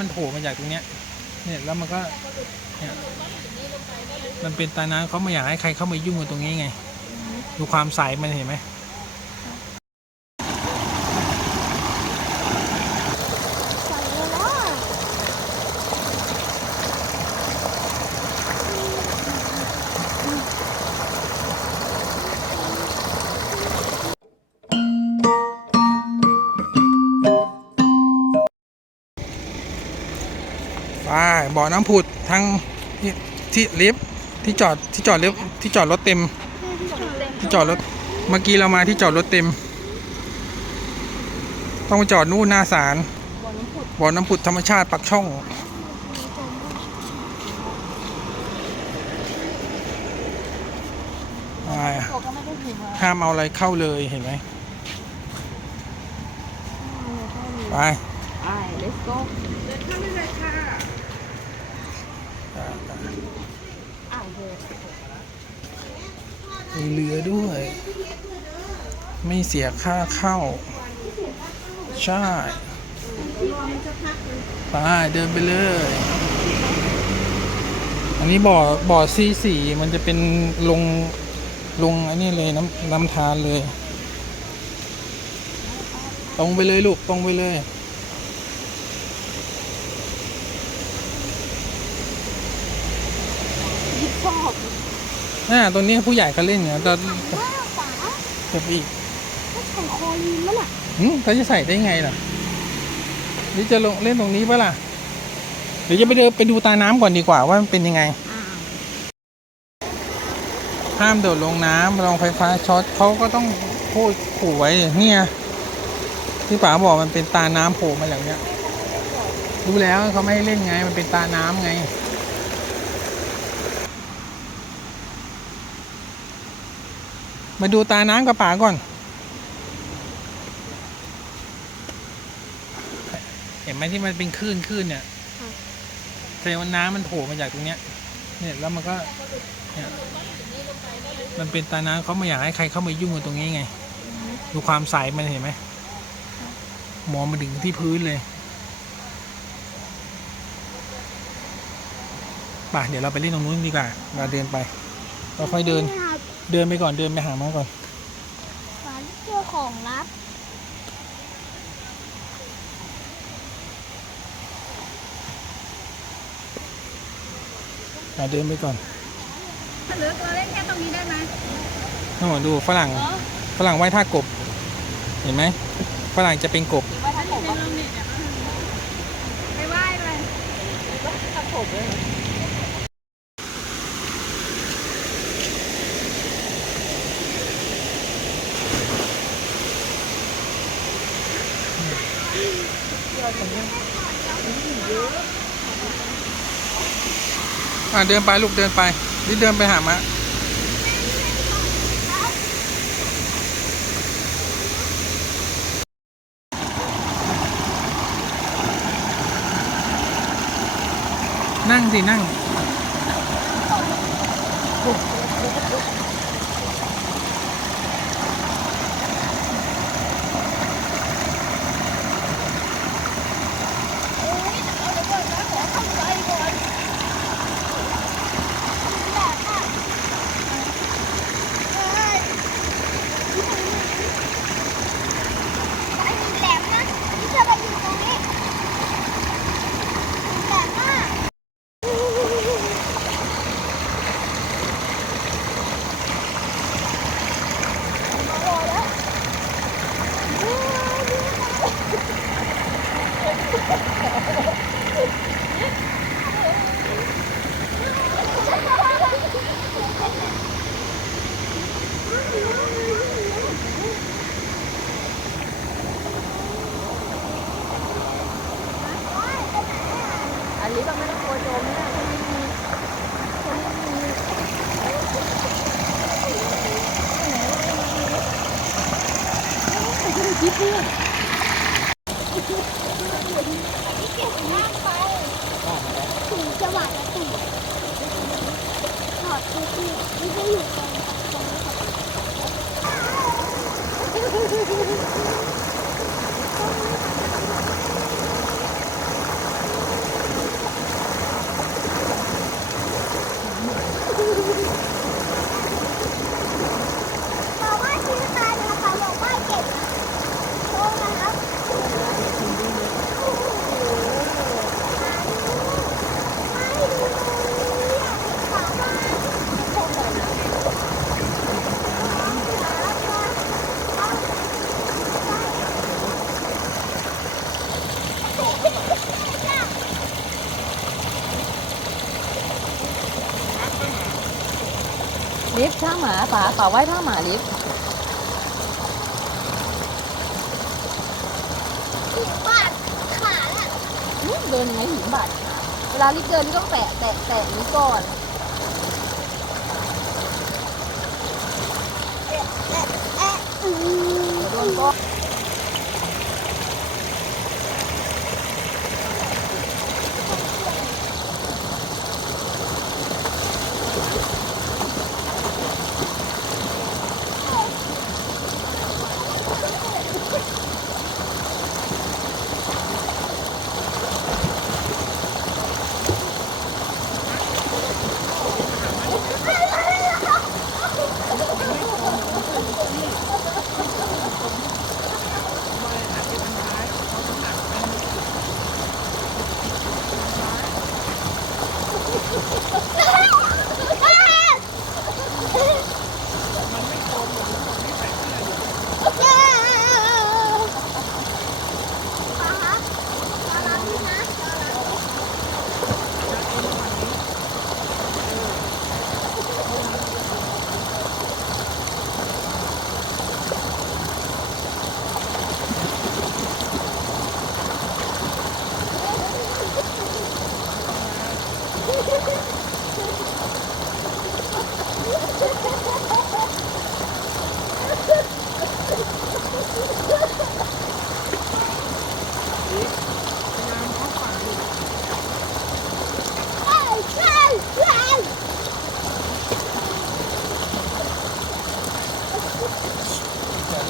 มันโผล่มาจากตรงเนี้ย เนี่ยแล้วมันก็เนี่ยมันเป็นตาน้ำเขาไม่อยากให้ใครเข้ามายุ่งกับตรงนี้ไง ดูความใสมันเห็นไหม บ่อน้ำผุดทางที่ที่ลิฟต์ที่จอดที่จอดลิฟต์ที่จอดรถเต็ม ที่จอดรถเมื่อกี้เรามาที่จอดรถเต็ม ต้องไปจอดนู่นหน้าศาลบ่อน้ำผุดธรรมชาติปักช่องห้ามเอาอะไรเข้าเลยเห็นไหมไป ไป let's go อ้าวเฮ้ย มีเรือด้วย ไม่เสียค่าเข้า ใช่ไปเดินไปเลย อันนี้บ่อบ่อซีสีมันจะเป็นลงลงอันนี้เลยน้ำน้ำทานเลย ตรงไปเลยลูกตรงไปเลยชอบ น่าตรงนี้ผู้ใหญ่เขาเล่นเนี่ยตอนว้าวป๋าเก็บอีกถ้าใส่คอลีนแล้วน่ะหืมเขาจะใส่ได้ไงล่ะหรือจะลงเล่นตรงนี้ปะล่ะหรือจะไปเดินไปดูตาน้ำก่อนดีกว่าว่ามันเป็นยังไงอ้าวห้ามโดดลงน้ำรองไฟฟ้าช็อตเขาก็ต้องพูดขู่ไว้เนี่ยที่ป๋าบอกมันเป็นตาน้ำโผล่มาอย่างเนี้ย รู้แล้วเขาไม่ให้เล่นไง มันเป็นตาน้ำไง มาดูตาน้ำกับป๋าก่อน เห็นไหมที่มันเป็นคลื่นคลื่นเนี่ยแสดงว่าน้ำมันโผล่มาจากตรงเนี้ย เนี่ยแล้วมันก็เนี่ยมันเป็นตาน้ำเขาไม่อยากให้ใครเข้ามายุ่งกับตรงนี้ไง ดูความใสมันเห็นไหมมองมาถึงที่พื้นเลยป่ะเดี๋ยวเราไปเล่นตรงนู้นดีกว่าเราเดินไป เราค่อยเดิน เดินไปก่อนเดินไปหามาก่อนป๋าเจอของลับเราเดินไปก่อนหรือตัวเล่นแค่ตรงนี้ได้ไหมน้องหมอดูฝรั่งฝรั่งไหว้ท่ากบ เห็นไหมฝรั่งจะเป็นกบว่าถ้าผมไปไหว้ไปถ้าผมเลยอะเดินไปลูกเดินไปนี่เดินไปหามะนั่งสินั่ง ไอ้แหลมนะที่เธอมาอยู่ตรงนี้แหลมมากมารอแล้ว อันนี้ก็ไม่ต้องกลัวโจมนะคนนี้มีคนนี้มีคิดเพื่อนเก็บน้ำไปถึงจังหวะจะตุ่มถอดคือคือไม่ได้อยู่ตรงตรงนี้ ลิฟต์ท่าหมาป๋าป๋าไหว้ท่าหมาลิฟต์หิวบาดขาอะอืมเดินยังไงหินบาดขาเวลาลิฟต์เดินลิฟต์ต้องแตะแตะแตะนี้ก่อนเอ๊ะอืมโดนก้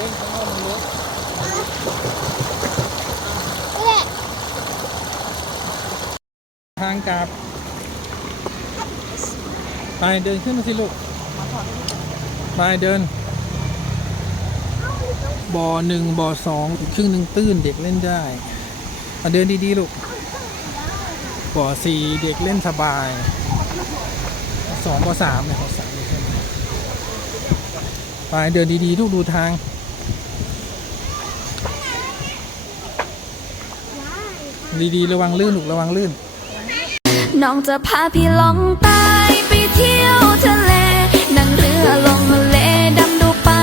นข้างนอกมันรถทางกลับไปเดินขึ้นมาสิลูกไปเดิน บ่อหนึ่งบ่อสองอีกครึ่งหนึ่งตื้นเด็กเล่นได้มาเดินดีๆลูก บ่อสี่เด็กเล่นสบายสองบ่อสามเนี่ยบ่อสามเนี่ยใช่ไหมไปเดินดีๆลูกดูทาง ดีๆ ระวังลื่นหนุกระวังลื่น น้องจะพาพี่ลองใต้ไปเที่ยวทะเล นั่งเรือลงทะเลดำดูปลา